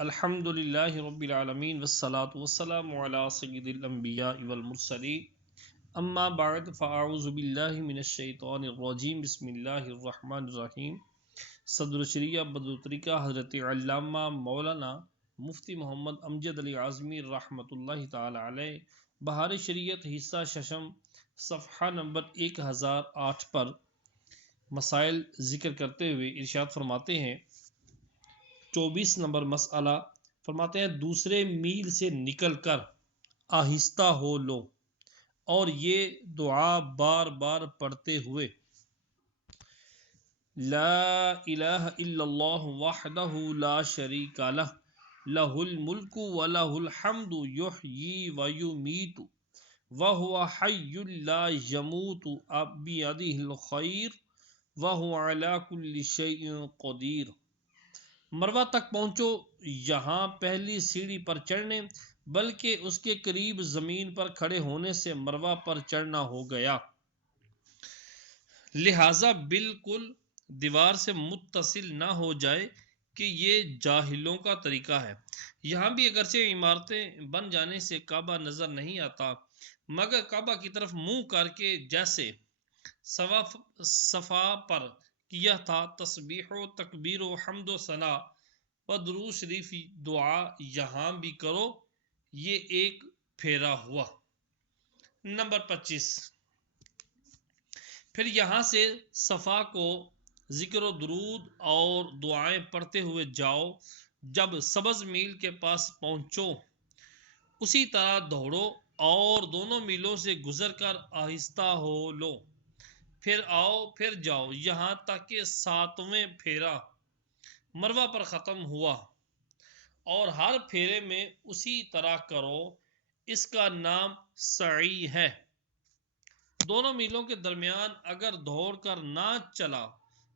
الحمدللہ رب العالمین والصلاة والسلام علی سید الانبیاء والمرسلین اما بعد فاعوذ باللہ من الشیطان الرجیم بسم اللہ الرحمن الرحیم۔ صدر شریعہ بدرطریقہ حضرت علامہ مولانا مفتی محمد امجد علی اعظمی رحمۃ اللہ تعالی علیہ بہار شریعت حصہ ششم صفحہ نمبر 1008 پر مسائل ذکر کرتے ہوئے ارشاد فرماتے ہیں 24 نمبر مسئلہ فرماتے ہیں دوسرے میل سے نکل کر آہستہ ہو لو اور یہ دعا بار بار پڑھتے ہوئے لا الہ الا اللہ وحدہ لا شریک لہ لہ الملک ولہ الحمد یحیی ویمیت وہو حی لا یموت بیدہ الخیر وہو علی کل شیء قدیر۔ مروہ تک پہنچو، یہاں پہلی سیڑھی پر چڑھنے بلکہ اس کے قریب زمین پر کھڑے ہونے سے مروہ پر چڑھنا ہو گیا، لہذا بالکل دیوار سے متصل نہ ہو جائے کہ یہ جاہلوں کا طریقہ ہے۔ یہاں بھی اگرچہ عمارتیں بن جانے سے کعبہ نظر نہیں آتا، مگر کعبہ کی طرف منہ کر کے جیسے صفا پر کیا تھا، تسبیح و تکبیر و حمد و ثنا و درود شریف دعا یہاں بھی کرو، یہ ایک پھیرا ہوا۔ نمبر 25، پھر یہاں سے صفا کو ذکر و درود اور دعائیں پڑھتے ہوئے جاؤ، جب سبز میل کے پاس پہنچو اسی طرح دوڑو اور دونوں میلوں سے گزر کر آہستہ ہو لو، پھر آؤ پھر جاؤ یہاں تک کہ 7واں پھیرا مروہ پر ختم ہوا، اور ہر پھیرے میں اسی طرح کرو، اس کا نام سعی ہے۔ دونوں میلوں کے درمیان اگر دوڑ کر نہ چلا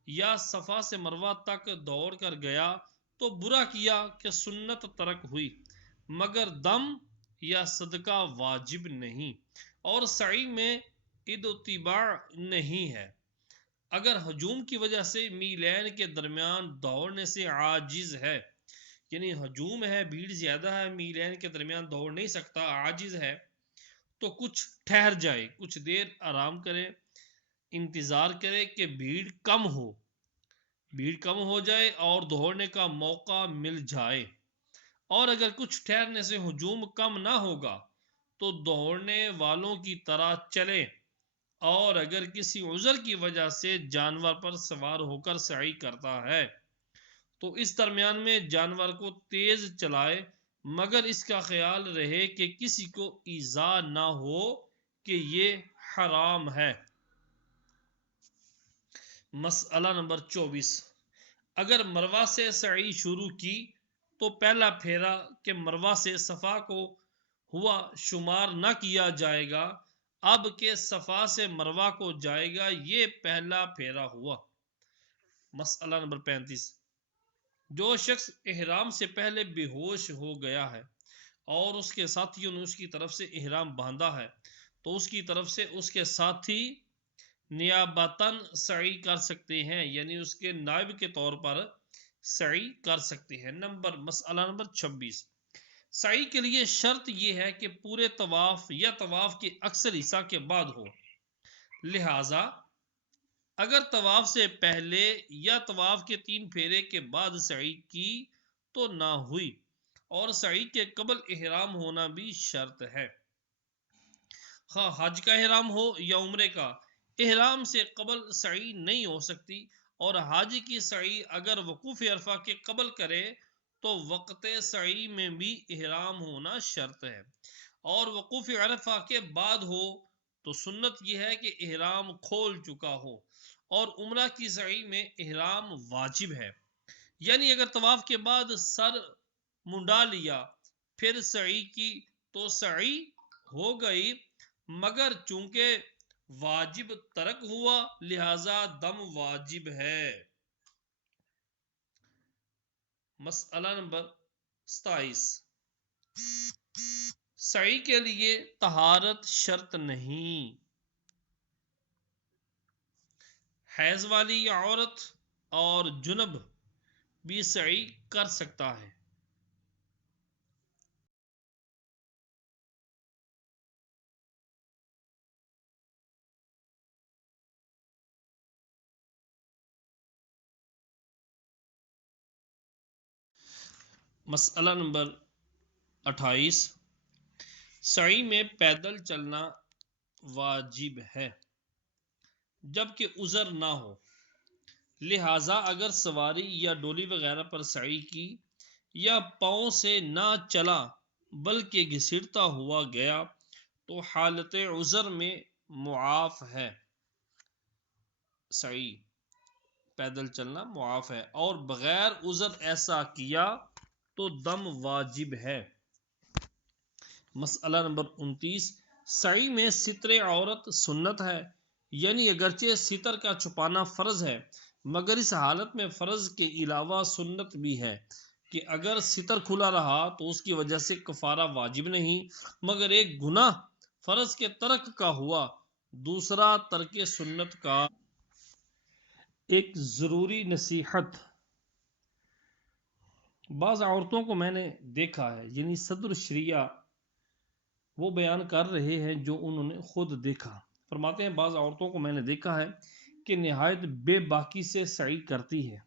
یا صفا سے مروہ تک دوڑ کر گیا تو برا کیا کہ سنت ترک ہوئی، مگر دم یا صدقہ واجب نہیں، اور سعی میں اتباع نہیں ہے۔ اگر ہجوم کی وجہ سے میلین کے درمیان دوڑنے سے عاجز ہے، یعنی ہجوم ہے، بھیڑ زیادہ ہے، میلین کے درمیان دوڑ نہیں سکتا، عاجز ہے، تو کچھ ٹھہر جائے، کچھ دیر آرام کرے، انتظار کرے کہ بھیڑ کم ہو جائے اور دوڑنے کا موقع مل جائے، اور اگر کچھ ٹھہرنے سے ہجوم کم نہ ہوگا تو دوڑنے والوں کی طرح چلے، اور اگر کسی عذر کی وجہ سے جانور پر سوار ہو کر سعی کرتا ہے تو اس درمیان میں جانور کو تیز چلائے، مگر اس کا خیال رہے کہ کسی کو ایذا نہ ہو کہ یہ حرام ہے۔ مسئلہ نمبر 24، اگر مروہ سے سعی شروع کی تو پہلا پھیرا کہ مروہ سے صفا کو ہوا شمار نہ کیا جائے گا، اب کہ صفا سے مروہ کو جائے گا، یہ پہلا پھیرا ہوا۔ مسئلہ نمبر 35، جو شخص احرام سے پہلے بے ہوش ہو گیا ہے اور اس کے ساتھیوں نے اس کی طرف سے احرام باندھا ہے تو اس کی طرف سے اس کے ساتھی نیابتاً سعی کر سکتے ہیں، یعنی اس کے نائب کے طور پر سعی کر سکتے ہیں۔ مسئلہ نمبر 26، سعی کے لیے شرط یہ ہے کہ پورے طواف یا طواف کے اکثر حصہ کے بعد ہو، لہذا اگر طواف سے پہلے یا طواف کے 3 پھیرے کے بعد سعی کی تو نہ ہوئی، اور سعی کے قبل احرام ہونا بھی شرط ہے، خواہ حج کا احرام ہو یا عمرے کا۔ احرام سے قبل سعی نہیں ہو سکتی، اور حاجی کی سعی اگر وقوف عرفہ کے قبل کرے تو وقت سعی میں بھی احرام ہونا شرط ہے، اور وقوف عرفہ کے بعد ہو تو سنت یہ ہے کہ احرام کھول چکا ہو، اور عمرہ کی سعی میں احرام واجب ہے، یعنی اگر طواف کے بعد سر منڈا لیا پھر سعی کی تو سعی ہو گئی، مگر چونکہ واجب ترک ہوا لہذا دم واجب ہے۔ مسئلہ نمبر 27، سعی کے لیے طہارت شرط نہیں، حیض والی عورت اور جنب بھی سعی کر سکتا ہے، مسئلہ نمبر 28، سعی میں پیدل چلنا واجب ہے جبکہ عذر نہ ہو، لہذا اگر سواری یا ڈولی وغیرہ پر سعی کی یا پاؤں سے نہ چلا بلکہ گھسیٹتا ہوا گیا تو حالت عذر میں معاف ہے، سعی پیدل چلنا معاف ہے، اور بغیر عذر ایسا کیا تو دم واجب ہے۔ مسئلہ نمبر 29، سعی میں ستر عورت سنت ہے، یعنی اگرچہ ستر کا چھپانا فرض ہے مگر اس حالت میں فرض کے علاوہ سنت بھی ہے کہ اگر ستر کھلا رہا تو اس کی وجہ سے کفارہ واجب نہیں مگر ایک گناہ فرض کے ترک کا ہوا، دوسرا ترک سنت کا۔ ایک ضروری نصیحت، بعض عورتوں کو میں نے دیکھا ہے، یعنی صدر الشریعہ وہ بیان کر رہے ہیں جو انہوں نے خود دیکھا، فرماتے ہیں بعض عورتوں کو میں نے دیکھا ہے کہ نہایت بے باکی سے سعی کرتی ہے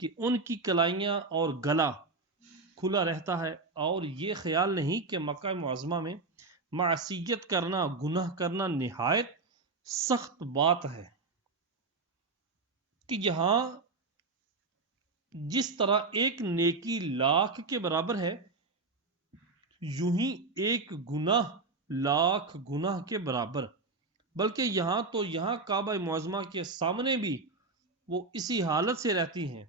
کہ ان کی کلائیاں اور گلا کھلا رہتا ہے اور یہ خیال نہیں کہ مکہ معظمہ میں معصیت کرنا، گناہ کرنا نہایت سخت بات ہے، کہ یہاں جس طرح ایک نیکی لاکھ کے برابر ہے یوں ہی ایک گناہ لاکھ گناہ کے برابر، بلکہ یہاں کعبہ معظمہ کے سامنے بھی وہ اسی حالت سے رہتی ہیں،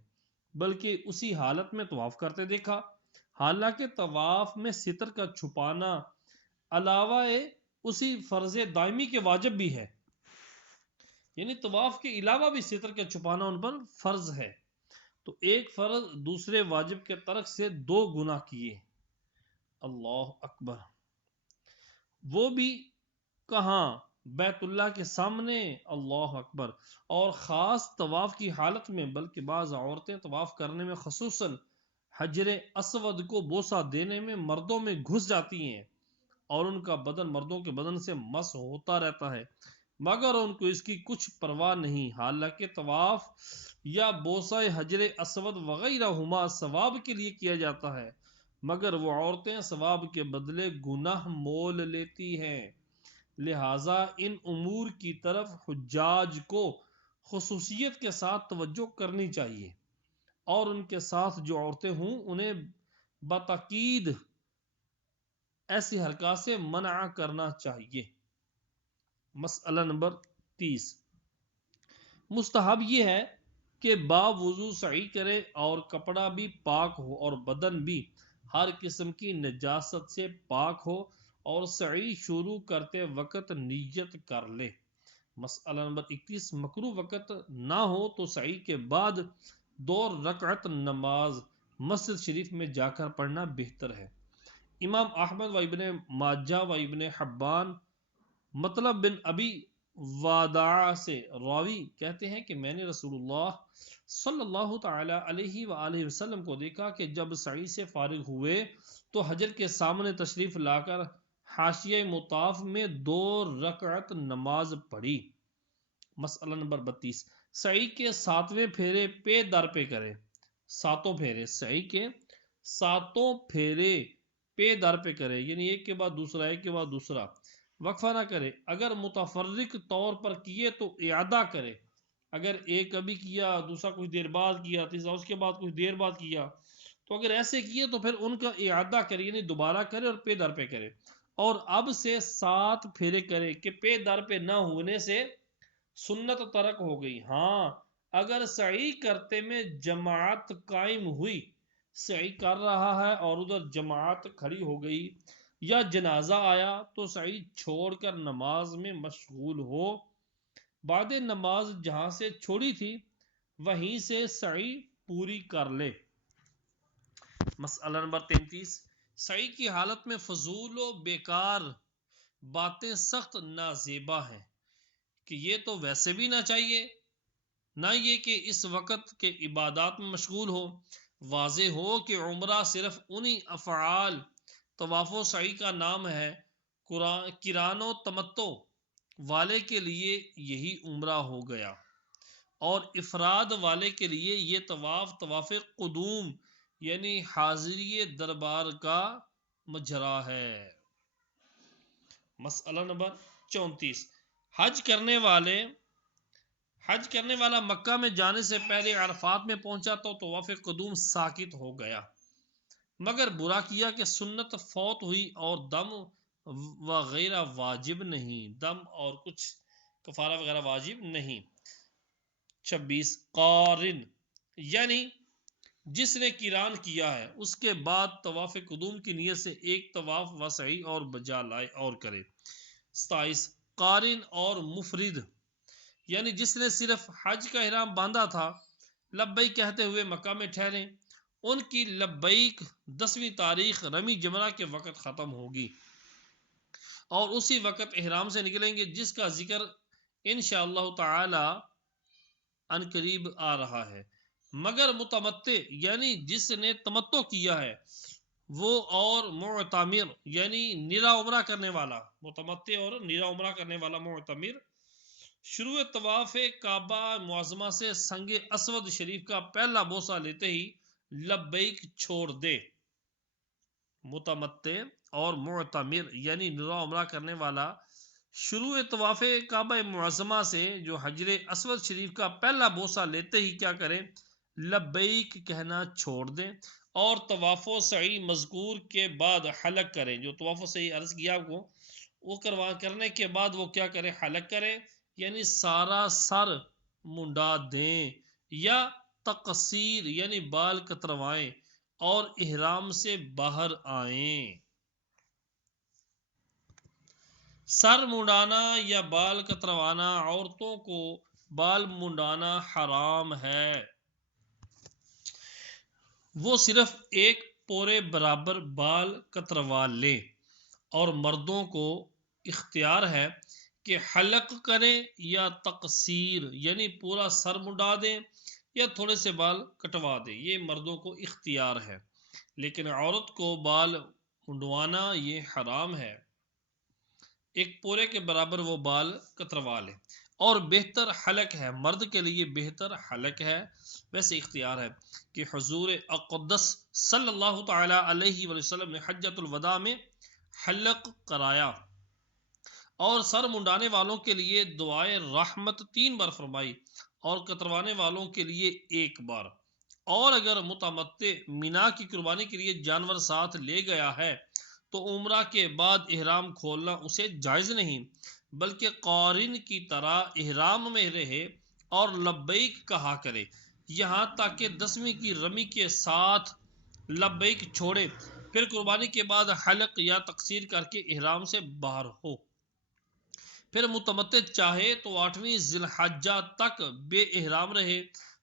بلکہ اسی حالت میں طواف کرتے دیکھا، حالانکہ طواف میں ستر کا چھپانا علاوہ اسی فرض دائمی کے واجب بھی ہے، یعنی طواف کے علاوہ بھی ستر کا چھپانا ان پر فرض ہے، تو ایک فرض دوسرے واجب کے ترک سے دو گناہ کیے، اللہ اکبر، وہ بھی کہاں؟ بیت اللہ کے سامنے، اللہ اکبر، اور خاص طواف کی حالت میں، بلکہ بعض عورتیں طواف کرنے میں خصوصاً حجر اسود کو بوسہ دینے میں مردوں میں گھس جاتی ہیں اور ان کا بدن مردوں کے بدن سے مس ہوتا رہتا ہے مگر ان کو اس کی کچھ پرواہ نہیں، حالانکہ طواف یا بوسہ حجر اسود وغیرہ ہما ثواب کے لیے کیا جاتا ہے مگر وہ عورتیں ثواب کے بدلے گناہ مول لیتی ہیں، لہذا ان امور کی طرف حجاج کو خصوصیت کے ساتھ توجہ کرنی چاہیے اور ان کے ساتھ جو عورتیں ہوں انہیں بتاکید ایسی حرکات سے منع کرنا چاہیے۔ مسئلہ نمبر 30، مستحب یہ ہے کہ باوضو سعی کرے اور کپڑا بھی پاک ہو اور بدن بھی ہر قسم کی نجاست سے پاک ہو اور سعی شروع کرتے وقت نیت کر لے۔ مسئلہ نمبر 31، مکروہ وقت نہ ہو تو سعی کے بعد 2 رکعت نماز مسجد شریف میں جا کر پڑھنا بہتر ہے۔ امام احمد و ابن ماجہ و ابن حبان مطلب بن ابی وادع سے راوی کہتے ہیں کہ میں نے رسول اللہ صلی اللہ تعالی علیہ وآلہ وسلم کو دیکھا کہ جب سعی سے فارغ ہوئے تو حجر کے سامنے تشریف لا کر حاشیہ مطاف میں 2 رکعت نماز پڑھی۔ مسئلہ نمبر 32، سعی کے 7ویں پھیرے پے در پہ کرے، ساتوں پھیرے سعی کے 7 پھیرے پے در پہ کرے، یعنی ایک کے بعد دوسرا ایک کے بعد دوسرا، وقفہ نہ کرے، اگر متفرق طور پر کیے تو اعادہ کرے، اگر ایک ابھی کیا دوسرا کچھ دیر بعد کیا تیسرا اس کے بعد کچھ دیر بعد کیا تو اگر ایسے کیے تو پھر ان کا اعادہ کرے، یعنی دوبارہ کرے اور پے در پہ کرے، اور اب سے 7 پھیرے کرے کہ پے در پہ نہ ہونے سے سنت ترک ہو گئی۔ ہاں اگر سعی کرتے میں جماعت قائم ہوئی، سعی کر رہا ہے اور ادھر جماعت کھڑی ہو گئی یا جنازہ آیا تو سعی چھوڑ کر نماز میں مشغول ہو، بعد نماز جہاں سے چھوڑی تھی وہیں سے سعی پوری کر لے۔ مسئلہ نمبر 33، سعی کی حالت میں فضول و بیکار باتیں سخت نازیبا ہیں کہ یہ تو ویسے بھی نہ چاہیے، نہ یہ کہ اس وقت کے عبادات میں مشغول ہو، واضح ہو کہ عمرہ صرف انہی افعال طواف و سعی کا نام ہے، قران و تمتع والے کے لیے یہی عمرہ ہو گیا اور افراد والے کے لیے یہ طواف قدوم یعنی حاضری دربار کا مجرا ہے۔ مسئلہ نمبر 34، حج کرنے والا مکہ میں جانے سے پہلے عرفات میں پہنچا تو طواف قدوم ساقط ہو گیا، مگر برا کیا کہ سنت فوت ہوئی اور دم وغیرہ واجب نہیں، دم اور کچھ کفارہ وغیرہ واجب نہیں۔ 26، قارن یعنی جس نے قران کیا ہے اس کے بعد طواف قدوم کی نیت سے ایک طواف و سعی اور بجا لائے اور کرے۔ 27، قارن اور مفرد یعنی جس نے صرف حج کا احرام باندھا تھا، لبیک کہتے ہوئے مکہ میں ٹھہرے، ان کی لبیک 10ویں تاریخ رمی جمرہ کے وقت ختم ہوگی اور اسی وقت احرام سے نکلیں گے، جس کا ذکر انشاءاللہ تعالی ان قریب آ رہا ہے۔ مگر متمتع یعنی جس نے تمتع کیا ہے وہ اور معتمر یعنی نرا عمرہ کرنے والا، متمتع اور نرا عمرہ کرنے والا معتمر، شروع طواف کعبہ معظمہ سے سنگ اسود شریف کا پہلا بوسہ لیتے ہی لبیک چھوڑ دے۔ متمتع اور معتمر یعنی نرا عمرہ کرنے والا شروع طواف کعبہ معظمہ سے جو حجر اسود شریف کا پہلا بوسہ لیتے ہی کیا کریں؟ لبیک کہنا چھوڑ دیں اور طواف و سعی مذکور کے بعد حلق کریں۔ جو طواف و سعی عرض کیا آپ کو، وہ کرنے کے بعد وہ کیا کریں؟ حلق کریں، یعنی سارا سر منڈا دیں یا تقصیر یعنی بال کتروائیں اور احرام سے باہر آئیں۔ سر منڈانا یا بال کتروانا، عورتوں کو بال منڈانا حرام ہے، وہ صرف ایک پورے برابر بال کتروا لیں، اور مردوں کو اختیار ہے کہ حلق کریں یا تقصیر یعنی پورا سر منڈا دیں یا تھوڑے سے بال کٹوا دیں، یہ مردوں کو اختیار ہے، لیکن عورت کو بال منڈوانا یہ حرام ہے، ایک پورے کے برابر وہ بال کتروا لے، اور بہتر حلق ہے، مرد کے لیے بہتر حلق ہے، ویسے اختیار ہے کہ حضور اقدس صلی اللہ تعالی علیہ وسلم نے حجۃ الوداع میں حلق کرایا اور سر منڈانے والوں کے لیے دعائے رحمت 3 بار فرمائی اور کتروانے والوں کے لیے 1 بار۔ اور اگر متمتع مینا کی قربانی کے لیے جانور ساتھ لے گیا ہے تو عمرہ کے بعد احرام کھولنا اسے جائز نہیں، بلکہ قارن کی طرح احرام میں رہے اور لبیک کہا کرے یہاں تک کہ 10ویں کی رمی کے ساتھ لبیک چھوڑے، پھر قربانی کے بعد حلق یا تقصیر کر کے احرام سے باہر ہو۔ پھر متمتع چاہے تو 8ویں ذی الحجہ تک بے احرام رہے،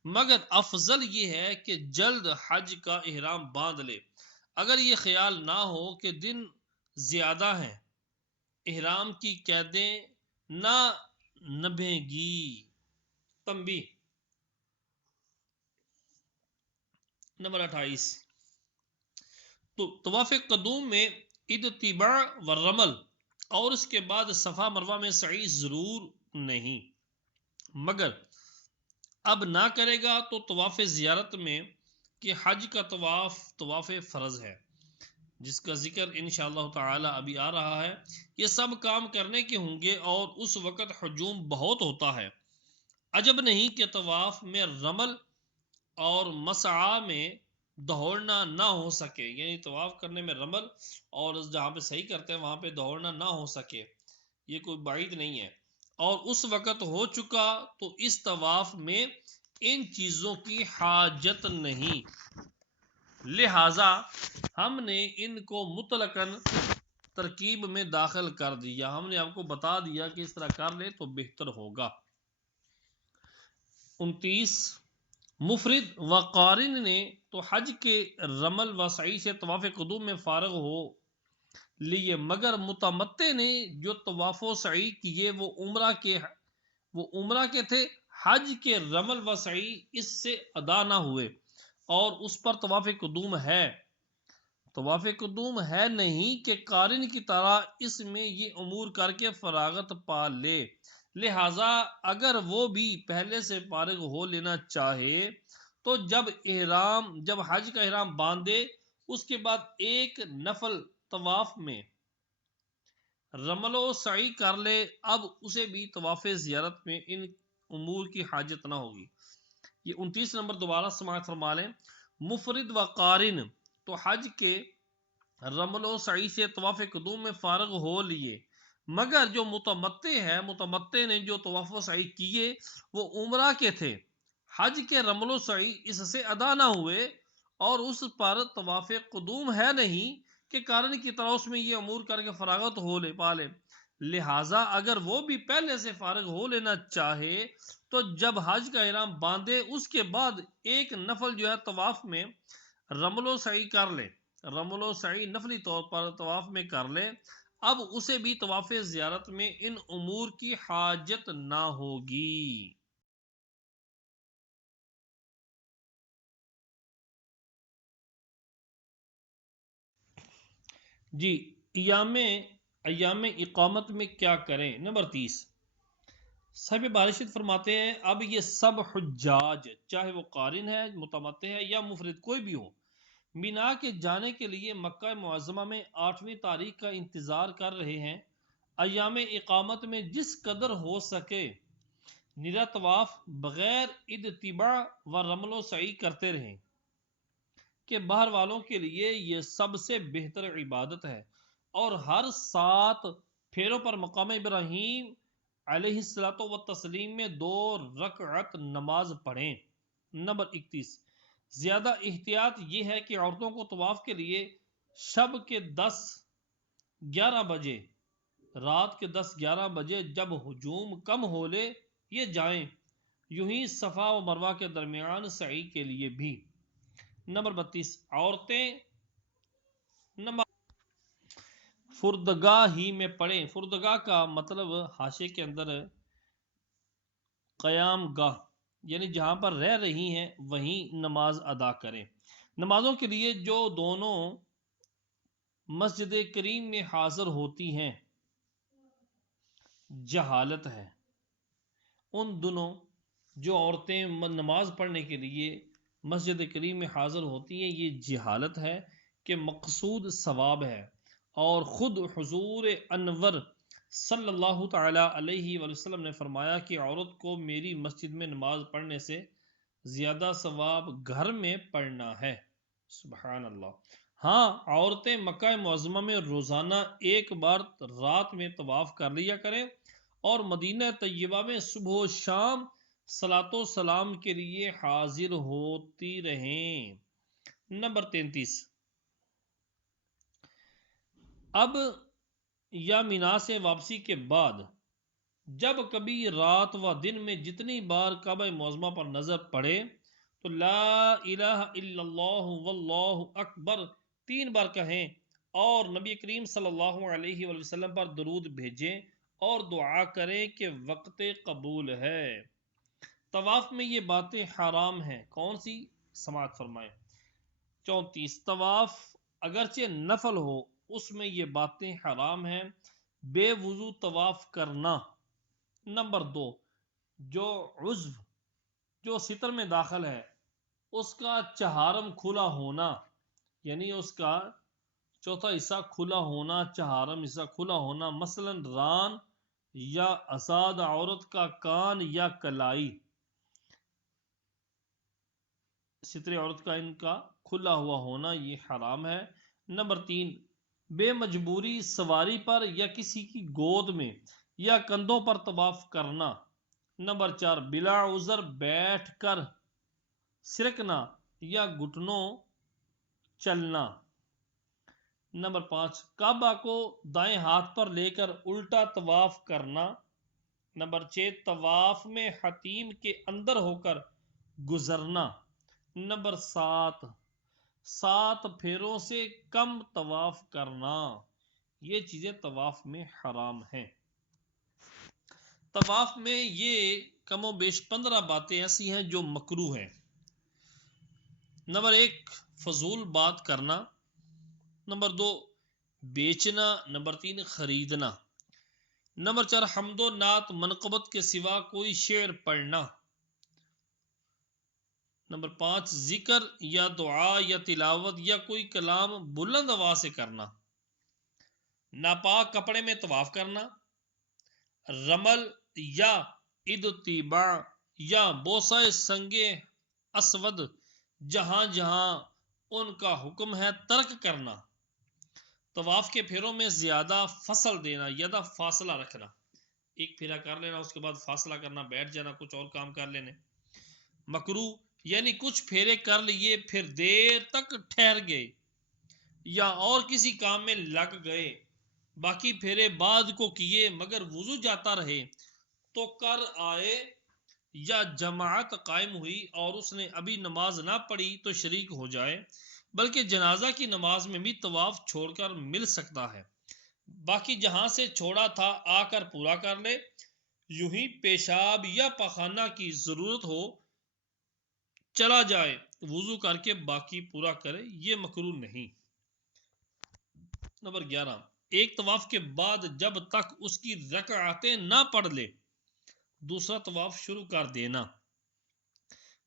مگر افضل یہ ہے کہ جلد حج کا احرام باندھ لے، اگر یہ خیال نہ ہو کہ دن زیادہ ہیں، احرام کی قیدیں نہ نبھیں گی۔ تنبیہ نمبر 28، تو طواف قدوم میں اتباع و رمل اور اس کے بعد صفا مروہ میں سعی ضرور نہیں، مگر اب نہ کرے گا تو طواف زیارت میں کہ حج کا طواف فرض ہے، جس کا ذکر انشاءاللہ تعالی ابھی آ رہا ہے، یہ سب کام کرنے کے ہوں گے اور اس وقت ہجوم بہت ہوتا ہے، عجب نہیں کہ طواف میں رمل اور مسعی میں دوڑنا نہ ہو سکے، یعنی طواف کرنے میں رمل اور جہاں پہ صحیح کرتے ہیں وہاں پہ دوڑنا نہ ہو سکے، یہ کوئی بعید نہیں ہے، اور اس وقت ہو چکا تو اس طواف میں ان چیزوں کی حاجت نہیں، لہذا ہم نے ان کو مطلقاً ترکیب میں داخل کر دیا، ہم نے آپ کو بتا دیا کہ اس طرح کر لے تو بہتر ہوگا۔ 29، مفرد و قارن نے تو حج کے رمل و سعی سے طواف قدوم میں فارغ ہو لیے، مگر متمتع نے جو طواف و سعی کیے وہ عمرہ کے تھے، حج کے رمل و سعی اس سے ادا نہ ہوئے اور اس پر طواف قدوم ہے نہیں کہ قارن کی طرح اس میں یہ امور کر کے فراغت پا لے، لہذا اگر وہ بھی پہلے سے فارغ ہو لینا چاہے تو جب حج کا احرام باندھے اس کے بعد ایک نفل طواف میں رمل و سعی کر لے، اب اسے بھی طواف زیارت میں ان امور کی حاجت نہ ہوگی۔ یہ 29 نمبر دوبارہ سماعت فرما لیں۔ مفرد و قارن تو حج کے رمل و سعی سے طواف قدوم میں فارغ ہو لیے، مگر جو متمتع نے جو طواف و سعی کیے وہ عمرہ کے تھے، حج کے رمل و سعی اس سے ادا نہ ہوئے اور اس پر طواف قدوم ہے نہیں کہ قارن کی طرح اس میں یہ امور کر کے فراغت پا لے، لہٰذا اگر وہ بھی پہلے سے فارغ ہو لینا چاہے تو جب حج کا احرام باندھے اس کے بعد ایک نفل جو ہے طواف میں رمل و سعی کر لے، رمل و سعی نفلی طور پر طواف میں کر لے، اب اسے بھی طواف زیارت میں ان امور کی حاجت نہ ہوگی۔ جی، ایام اقامت میں کیا کریں؟ نمبر 30 صاحب بارشد فرماتے ہیں اب یہ سب حجاج چاہے وہ قارن ہے، متمتع ہے یا مفرد کوئی بھی ہو، مینا کے جانے کے لیے مکہ معظمہ میں 8ویں تاریخ کا انتظار کر رہے ہیں، ایام اقامت میں جس قدر ہو سکے نرا طواف بغیر اتباع و رمل و سعی کرتے رہیں کہ باہر والوں کے لیے یہ سب سے بہتر عبادت ہے، اور ہر 7 پھیروں پر مقام ابراہیم علیہ الصلوۃ والتسلیم میں 2 رکعت نماز پڑھیں۔ نمبر 31 زیادہ احتیاط یہ ہے کہ عورتوں کو طواف کے لیے شب کے 10-11 بجے، رات کے 10-11 بجے جب ہجوم کم ہو لے یہ جائیں، یوں ہی صفا و مروہ کے درمیان سعی کے لیے بھی۔ نمبر 32 عورتیں نماز فردگاہ ہی میں پڑھیں۔ فردگاہ کا مطلب حاشے کے اندر قیام گاہ، یعنی جہاں پر رہ رہی ہیں وہیں نماز ادا کریں۔ نمازوں کے لیے جو دونوں مسجد کریم میں حاضر ہوتی ہیں جہالت ہے، ان دونوں جو عورتیں نماز پڑھنے کے لیے مسجد کریم میں حاضر ہوتی ہیں یہ جہالت ہے کہ مقصود ثواب ہے، اور خود حضور انور صلی اللہ تعالی علیہ وسلم نے فرمایا کہ عورت کو میری مسجد میں نماز پڑھنے سے زیادہ ثواب گھر میں پڑھنا ہے۔ سبحان اللہ۔ ہاں، عورتیں مکہ معظمہ میں روزانہ ایک بار رات میں طواف کر لیا کریں اور مدینہ طیبہ میں صبح و شام صلاۃ و سلام کے لیے حاضر ہوتی رہیں۔ نمبر 33 اب یا مینا سے واپسی کے بعد جب کبھی رات و دن میں جتنی بار کعبہ معظمہ پر نظر پڑے تو لا الہ الا اللہ واللہ اکبر 3 بار کہیں اور نبی کریم صلی اللہ علیہ وسلم پر درود بھیجیں اور دعا کریں کہ وقت قبول ہے۔ طواف میں یہ باتیں حرام ہیں، کون سی؟ سماعت فرمائیں۔ 34 طواف اگرچہ نفل ہو اس میں یہ باتیں حرام ہیں، بے وضو طواف کرنا۔ نمبر 2 جو عضو جو ستر میں داخل ہے اس کا چہارم کھلا ہونا، یعنی اس کا چوتھا حصہ کھلا ہونا، چہارم حصہ کھلا ہونا، مثلا ران یا ازاد عورت کا کان یا کلائی، ستر عورت کا ان کا کھلا ہوا ہونا یہ حرام ہے۔ نمبر 3 بے مجبوری سواری پر یا کسی کی گود میں یا کندھوں پر طواف کرنا۔ نمبر 4 بلا عذر بیٹھ کر سرکنا یا گھٹنوں چلنا۔ نمبر 5 کعبہ کو دائیں ہاتھ پر لے کر الٹا طواف کرنا۔ نمبر 6 طواف میں حتیم کے اندر ہو کر گزرنا۔ نمبر 7 پھیروں سے کم طواف کرنا۔ یہ چیزیں طواف میں حرام ہیں۔ طواف میں یہ کم و بیش 15 باتیں ایسی ہیں جو مکروہ ہیں۔ نمبر 1 فضول بات کرنا۔ نمبر 2 بیچنا۔ نمبر 3 خریدنا۔ نمبر 4 حمد و نعت منقبت کے سوا کوئی شعر پڑھنا۔ نمبر 5 ذکر یا دعا یا تلاوت یا کوئی کلام بلند آواز سے کرنا. ناپاک کپڑے میں طواف کرنا. رمل یا ادتباع یا بوسہ سنگ اسود جہاں جہاں ان کا حکم ہے ترک کرنا. طواف کے پھیروں میں زیادہ فصل دینا یا فاصلہ رکھنا. ایک پھیرا کر لینا اس کے بعد فاصلہ کرنا، بیٹھ جانا، کچھ اور کام کر لینے. مکروہ یعنی کچھ پھیرے کر لیے پھر دیر تک ٹھہر گئے یا اور کسی کام میں لگ گئے، باقی پھیرے بعد کو کیے مگر وضو جاتا رہے تو کر آئے، یا جماعت قائم ہوئی اور اس نے ابھی نماز نہ پڑھی تو شریک ہو جائے. بلکہ جنازہ کی نماز میں بھی طواف چھوڑ کر مل سکتا ہے، باقی جہاں سے چھوڑا تھا آ کر پورا کر لے. یوں ہی پیشاب یا پخانہ کی ضرورت ہو چلا جائے، وضو کر کے باقی پورا کرے، یہ مکروہ نہیں. نمبر 11 ایک طواف کے بعد جب تک اس کی رکعتیں نہ پڑھ لے دوسرا طواف شروع کر دینا،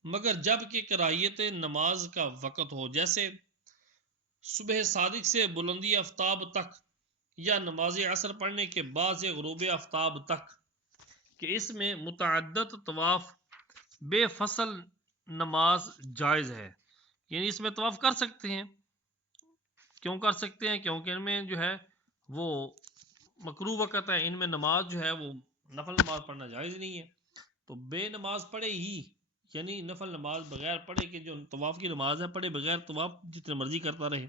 مگر جب کہ کراہیت نماز کا وقت ہو، جیسے صبح صادق سے بلندی آفتاب تک یا نماز عصر پڑھنے کے بعد سے غروب آفتاب تک، کہ اس میں متعدد طواف بے فصل نماز جائز ہے. یعنی اس میں طواف کر سکتے ہیں. کیوں کر سکتے ہیں؟ کیونکہ ان میں جو ہے وہ مکروہ وقت ہے، ان میں نماز جو ہے وہ نفل نماز پڑھنا جائز نہیں ہے. تو بے نماز پڑھے ہی، یعنی نفل نماز بغیر پڑھے کہ جو طواف کی نماز ہے پڑھے بغیر طواف جتنے مرضی کرتا رہے.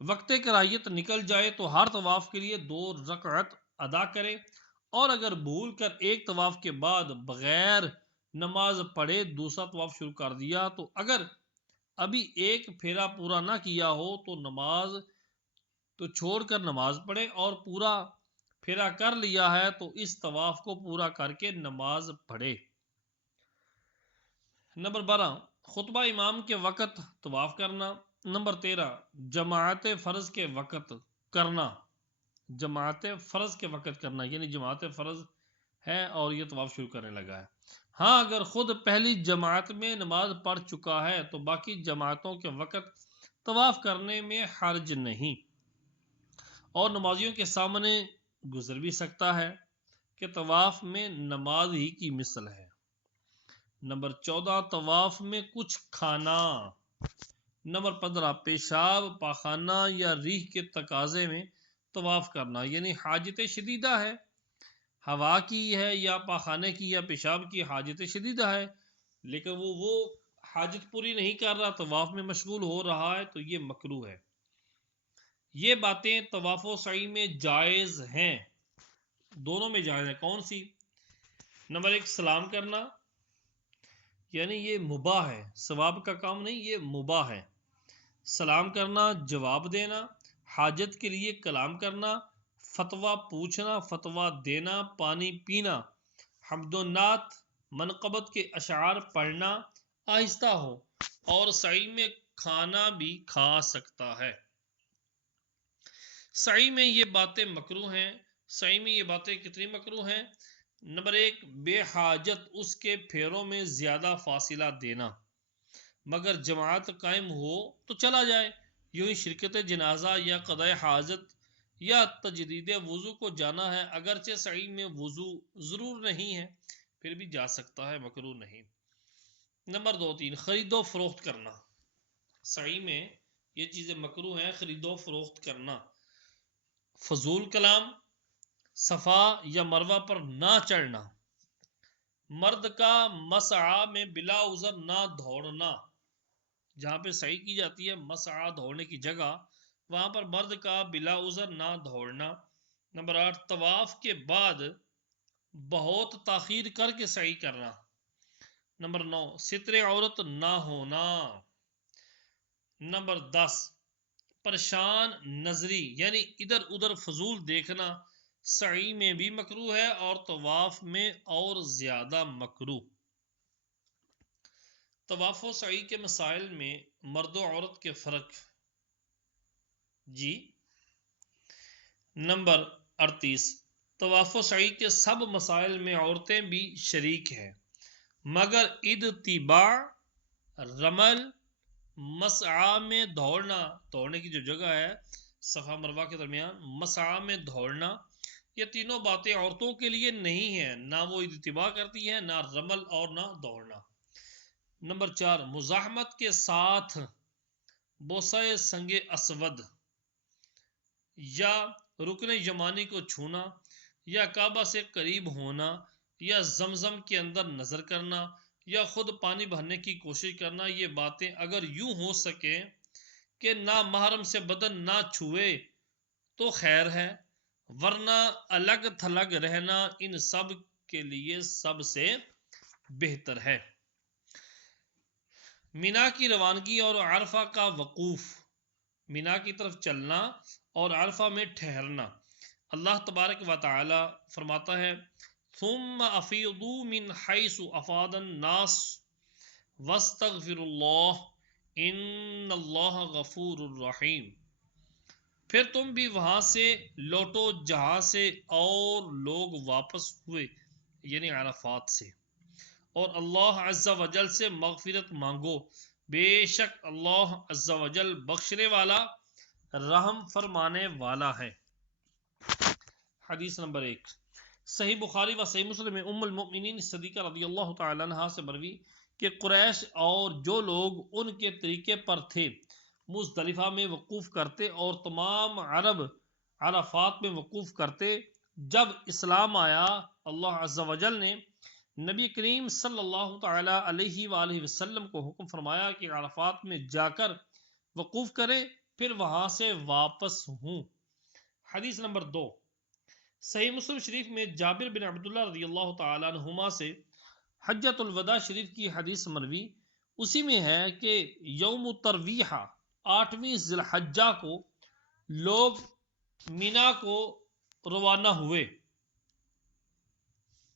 وقت کراہیت نکل جائے تو ہر طواف کے لیے 2 رکعت ادا کرے، اور اگر بھول کر ایک طواف کے بعد بغیر نماز پڑھے دوسرا طواف شروع کر دیا تو اگر ابھی ایک پھیرا پورا نہ کیا ہو تو نماز تو چھوڑ کر نماز پڑھے، اور پورا پھیرا کر لیا ہے تو اس طواف کو پورا کر کے نماز پڑھے. نمبر 12 خطبہ امام کے وقت طواف کرنا. نمبر 13 جماعت فرض کے وقت کرنا. جماعت فرض کے وقت کرنا یعنی جماعت فرض ہے اور یہ طواف شروع کرنے لگا ہے. ہاں اگر خود پہلی جماعت میں نماز پڑھ چکا ہے تو باقی جماعتوں کے وقت طواف کرنے میں حرج نہیں، اور نمازیوں کے سامنے گزر بھی سکتا ہے کہ طواف میں نماز ہی کی مثل ہے. نمبر 14 طواف میں کچھ کھانا. نمبر 15 پیشاب پاخانہ یا ریح کے تقاضے میں طواف کرنا، یعنی حاجت شدیدہ ہے، ہوا کی ہے یا پاخانے کی یا پیشاب کی حاجت شدیدہ ہے، لیکن وہ حاجت پوری نہیں کر رہا، طواف میں مشغول ہو رہا ہے، تو یہ مکروہ ہے. یہ باتیں طواف و سعی میں جائز ہیں، دونوں میں جائز ہے. کون سی؟ نمبر 1 سلام کرنا، یعنی یہ مباح ہے، ثواب کا کام نہیں، یہ مباح ہے. سلام کرنا، جواب دینا، حاجت کے لیے کلام کرنا، فتویٰ پوچھنا، فتویٰ دینا، پانی پینا، حمد و نعت منقبت کے اشعار پڑھنا آہستہ ہو، اور سعی میں کھانا بھی کھا سکتا ہے. سعی میں یہ باتیں مکروہ ہیں. سعی میں یہ باتیں کتنی مکروہ ہیں؟ نمبر 1 بے حاجت اس کے پھیروں میں زیادہ فاصلہ دینا، مگر جماعت قائم ہو تو چلا جائے. یوں ہی شرکت جنازہ یا قضاء حاجت یا تجدید وضو کو جانا ہے، اگرچہ سعی میں وضو ضرور نہیں ہے پھر بھی جا سکتا ہے، مکروہ نہیں. نمبر 2-3 خرید و فروخت کرنا. سعی میں یہ چیزیں مکروہ ہیں، خرید و فروخت کرنا، فضول کلام، صفا یا مروہ پر نہ چڑھنا، مرد کا مسعی میں بلا عذر نہ دوڑنا. جہاں پہ سعی کی جاتی ہے مسعی دوڑنے کی جگہ، وہاں پر مرد کا بلا عذر نہ دوڑنا. نمبر 8 طواف کے بعد بہت تاخیر کر کے سعی کرنا. نمبر 9 ستر عورت نہ ہونا. نمبر 10 پریشان نظری یعنی ادھر ادھر فضول دیکھنا سعی میں بھی مکروہ ہے اور طواف میں اور زیادہ مکروہ. طواف و سعی کے مسائل میں مرد و عورت کے فرق. جی نمبر 38 طواف و سعی کے سب مسائل میں عورتیں بھی شریک ہیں، مگر اتباع رمل مسعی میں دوڑنا، دوڑنے کی جو جگہ ہے صفا مروہ کے درمیان، مسعی میں دوڑنا، یہ تینوں باتیں عورتوں کے لیے نہیں ہیں، نہ وہ اتباع کرتی ہیں، نہ رمل اور نہ دوڑنا۔ نمبر 4، مزاحمت کے ساتھ بوسہ سنگ اسود یا رکن یمانی کو چھونا یا کعبہ سے قریب ہونا یا زمزم کے اندر نظر کرنا یا خود پانی بھرنے کی کوشش کرنا، یہ باتیں اگر یوں ہو سکے کہ نامحرم سے بدن نہ چھوئے تو خیر ہے، ورنہ الگ تھلگ رہنا ان سب کے لیے سب سے بہتر ہے۔ مینا کی روانگی اور عرفہ کا وقوف، مینا کی طرف چلنا اور عرفہ میں ٹھہرنا۔ اللہ تبارک و تعالی فرماتا ہے ثم افیضوا من حیث افاض الناس واستغفروا اللہ ان اللہ غفور الرحیم، پھر تم بھی وہاں سے لوٹو جہاں سے اور لوگ واپس ہوئے، یعنی عرفات سے، اور اللہ عز و جل سے مغفرت مانگو، بے شک اللہ عز و جل بخشنے والا رحم فرمانے والا ہے۔ حدیث نمبر 1، صحیح بخاری و صحیح مسلم میں ام المؤمنین صدیقہ رضی اللہ تعالی عنہا سے مروی کہ قریش اور جو لوگ ان کے طریقے پر تھے مزدلفہ میں وقوف کرتے اور تمام عرب عرفات میں وقوف کرتے۔ جب اسلام آیا، اللہ عز و جل نے نبی کریم صلی اللہ تعالی علیہ وآلہ وسلم کو حکم فرمایا کہ عرفات میں جا کر وقوف کریں، پھر وہاں سے واپس ہوں۔ حدیث نمبر 2، صحیح مسلم شریف میں جابر بن عبداللہ رضی اللہ تعالی عنہما سے حجۃ الوداع شریف کی حدیث مروی، اسی میں ہے کہ یوم ترویحہ 8ویں ذی الحجہ کو لوگ مینا کو روانہ ہوئے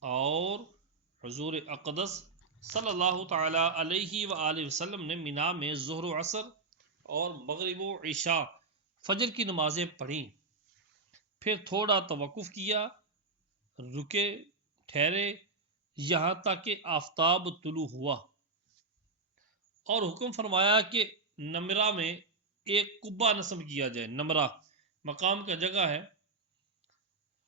اور حضور اقدس صلی اللہ تعالی علیہ وآلہ وسلم نے مینا میں ظہر و عصر اور مغرب و عشاء فجر کی نمازیں پڑھیں، پھر تھوڑا توقف کیا، رکے، ٹھہرے یہاں تک کہ آفتاب طلوع ہوا، اور حکم فرمایا کہ نمرہ میں ایک قبہ نصب کیا جائے۔ نمرہ مقام کا جگہ ہے،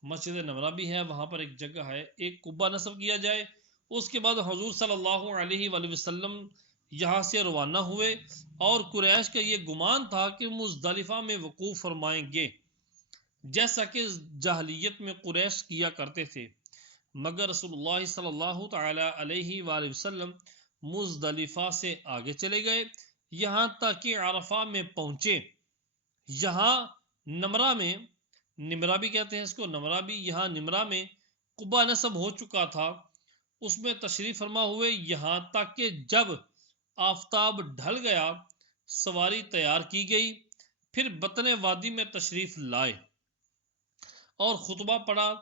مسجد نمرہ بھی ہے، وہاں پر ایک جگہ ہے، ایک قبہ نصب کیا جائے۔ اس کے بعد حضور صلی اللہ علیہ وآلہ وسلم یہاں سے روانہ ہوئے، اور قریش کا یہ گمان تھا کہ مزدلفہ میں وقوف فرمائیں گے، جیسا کہ جاہلیت میں قریش کیا کرتے تھے، مگر رسول اللہ صلی اللہ تعالی علیہ وآلہ وسلم مزدلفہ سے آگے چلے گئے یہاں تک کہ عرفہ میں پہنچے۔ یہاں نمرہ میں، نمرہ بھی کہتے ہیں اس کو، نمرہ بھی، یہاں نمرہ میں قبہ نصب ہو چکا تھا، اس میں تشریف فرما ہوئے یہاں تک کہ جب آفتاب ڈھل گیا سواری تیار کی گئی، پھر بطن وادی میں تشریف لائے اور خطبہ پڑھا،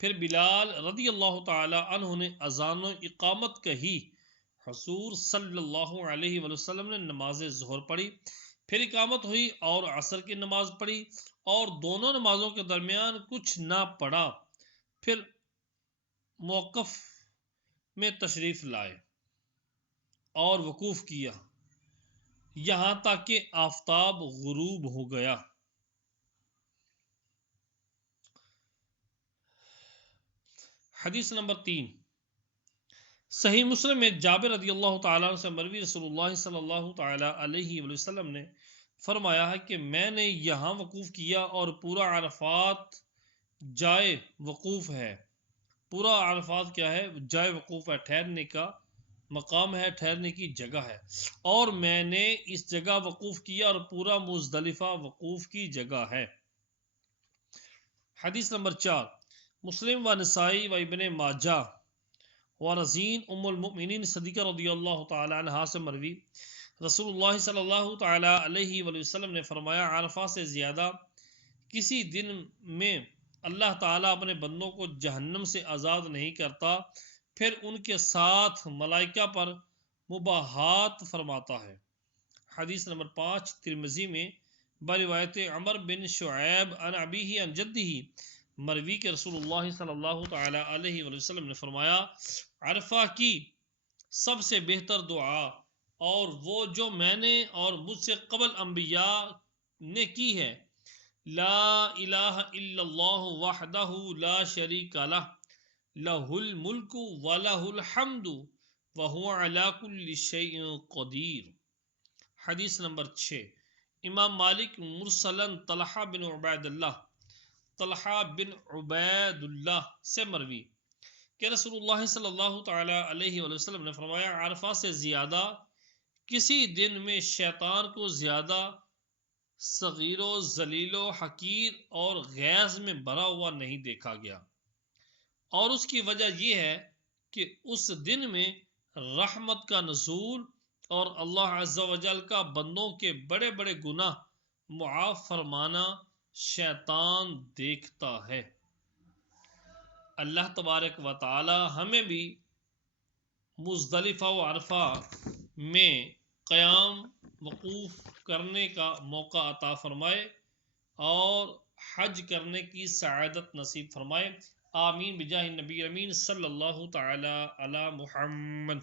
پھر بلال رضی اللہ تعالی عنہ نے اذان و اقامت کہی، حضور صلی اللہ علیہ وآلہ وسلم نے نماز ظہر پڑھی، پھر اقامت ہوئی اور عصر کی نماز پڑھی، اور دونوں نمازوں کے درمیان کچھ نہ پڑھا، پھر موقف میں تشریف لائے اور وقوف کیا یہاں تک کہ آفتاب غروب ہو گیا۔ حدیث نمبر 3، صحیح مسلم میں جابر رضی اللہ تعالیٰ عنہ سے مروی رسول اللہ صلی اللہ تعالی علیہ وآلہ وسلم نے فرمایا ہے کہ میں نے یہاں وقوف کیا اور پورا عرفات جائے وقوف ہے۔ پورا عرفات کیا ہے؟ جائے وقوف ہے، ٹھہرنے کا مقام ہے، ٹھہرنے کی جگہ ہے، اور میں نے اس جگہ وقوف کیا اور پورا مزدلفہ وقوف کی جگہ ہے۔ حدیث نمبر 4، مسلم و نسائی و ابن ماجہ و رزین ام المؤمنین صدیقہ رضی اللہ تعالی عنہا سے مروی، رسول اللہ صلی اللہ تعالی علیہ وآلہ وسلم نے فرمایا عرفہ سے زیادہ کسی دن میں اللہ تعالیٰ اپنے بندوں کو جہنم سے آزاد نہیں کرتا، پھر ان کے ساتھ ملائکہ پر مباحات فرماتا ہے۔ حدیث نمبر 5، ترمذی میں بروایت عمر بن شعیب عن ابیہ عن جدہ مروی کے رسول اللہ صلی اللہ تعالی علیہ وآلہ وسلم نے فرمایا عرفہ کی سب سے بہتر دعا اور وہ جو میں نے اور مجھ سے قبل انبیاء نے کی ہے، لا الہ الا اللہ وحدہ لا شریک لہ لہ الملک ولہ الحمد وہو علی کل شیء قدیر۔ حدیث نمبر 6، امام مالک مرسلن طلحہ بن عبید اللہ سے مروی کہ رسول اللہ صلی اللہ تعالی علیہ وآلہ وسلم نے فرمایا، عرفہ سے زیادہ کسی دن میں شیطان کو زیادہ صغیر و ذلیل و حقیر اور غیظ میں بھرا ہوا نہیں دیکھا گیا، اور اس کی وجہ یہ ہے کہ اس دن میں رحمت کا نزول اور اللہ عز و جل کا بندوں کے بڑے بڑے گناہ معاف فرمانا شیطان دیکھتا ہے۔ اللہ تبارک و تعالی ہمیں بھی مزدلفہ و عرفہ میں قیام وقوف کرنے کا موقع عطا فرمائے اور حج کرنے کی سعادت نصیب فرمائے، آمین بجاہ النبی امین صلی اللہ تعالی علی محمد۔